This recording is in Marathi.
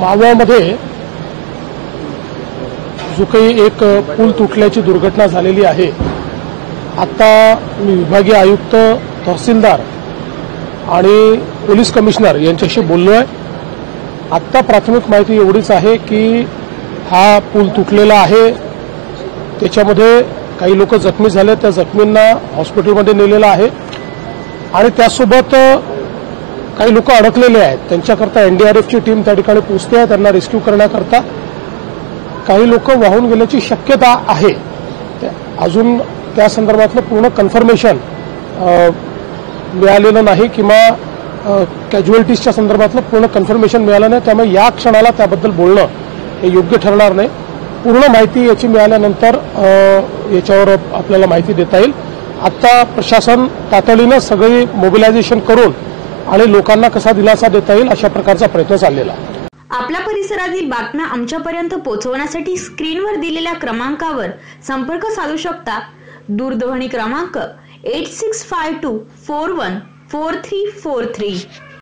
मावळमध्ये जो काही एक पूल तुटल्याची दुर्घटना झालेली आहे, आता मी विभागीय आयुक्त, तहसीलदार आणि पोलीस कमिशनर यांच्याशी बोललो आहे। आता प्राथमिक माहिती एवढीच आहे की हा पूल तुटलेला आहे, त्याच्यामध्ये काही लोक जखमी झाले, त्या जखमींना हॉस्पिटलमध्ये नेलेलं आहे आणि त्यासोबत काही लोक अडकलेले आहेत, त्यांच्याकरता एनडीआरएफची टीम त्या ठिकाणी पोहोचते आहे त्यांना रेस्क्यू करण्याकरता। काही लोक वाहून गेल्याची शक्यता आहे, अजून त्या संदर्भातलं पूर्ण कन्फर्मेशन मिळालेलं नाही किंवा कॅज्युअलिटीजच्या संदर्भातलं पूर्ण कन्फर्मेशन मिळालं नाही, त्यामुळे या क्षणाला त्याबद्दल बोलणं हे योग्य ठरणार नाही। पूर्ण माहिती याची मिळाल्यानंतर याच्यावर आपल्याला माहिती देता येईल। आता प्रशासन तातडीनं सगळी मोबिलायझेशन करून आणि लोकांना कसा दिलासा देता येईल अशा प्रकारचा प्रयत्न चाललेला आहे। आपल्या परिसरातील बातम्या आमच्यापर्यंत पोहोचवण्यासाठी स्क्रीनवर दिलेल्या क्रमांकावर संपर्क साधू शकता। दूरध्वनी क्रमांक 8652414343।